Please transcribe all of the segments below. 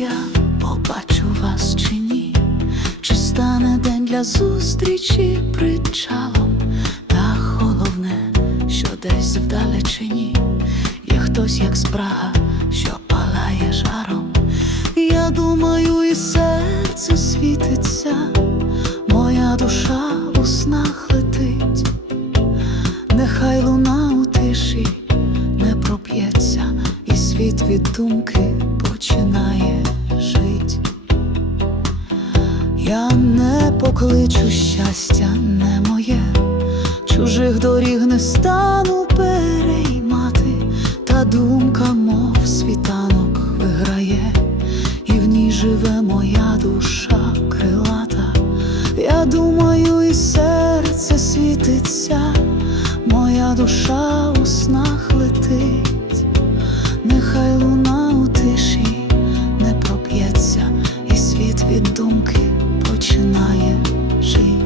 я побачу вас чи ні, чи стане день для зустрічі причалом, та головне, що десь вдалечині є хтось, як спрага, що палає жаром. Я думаю, і серце світиться. Від думки починає жить. Я не покличу щастя, не моє, чужих доріг не стану переймати, та думка, мов світанок, виграє, і в ній живе моя душа крилата. Я думаю, і серце світиться, моя душа починає жить.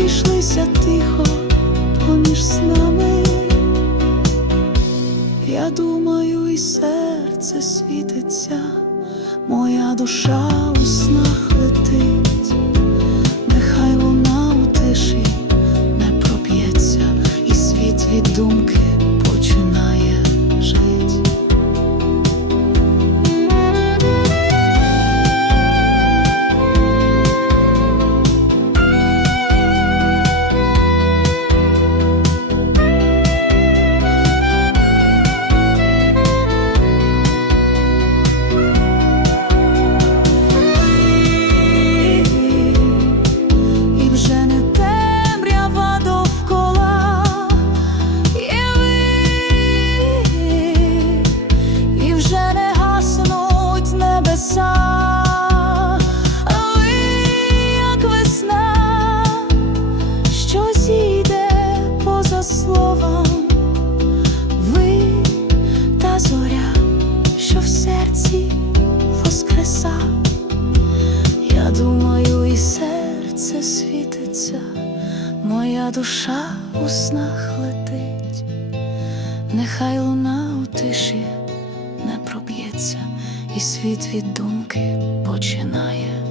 Щоб зійшлися тихо поміж снами. Я думаю, і серце світиться, моя душа у снах летить, нехай луна у тиші не проб'ється, і світ від думки світиться, моя душа у снах летить, нехай луна у тиші не проб'ється, і світ від думки починає.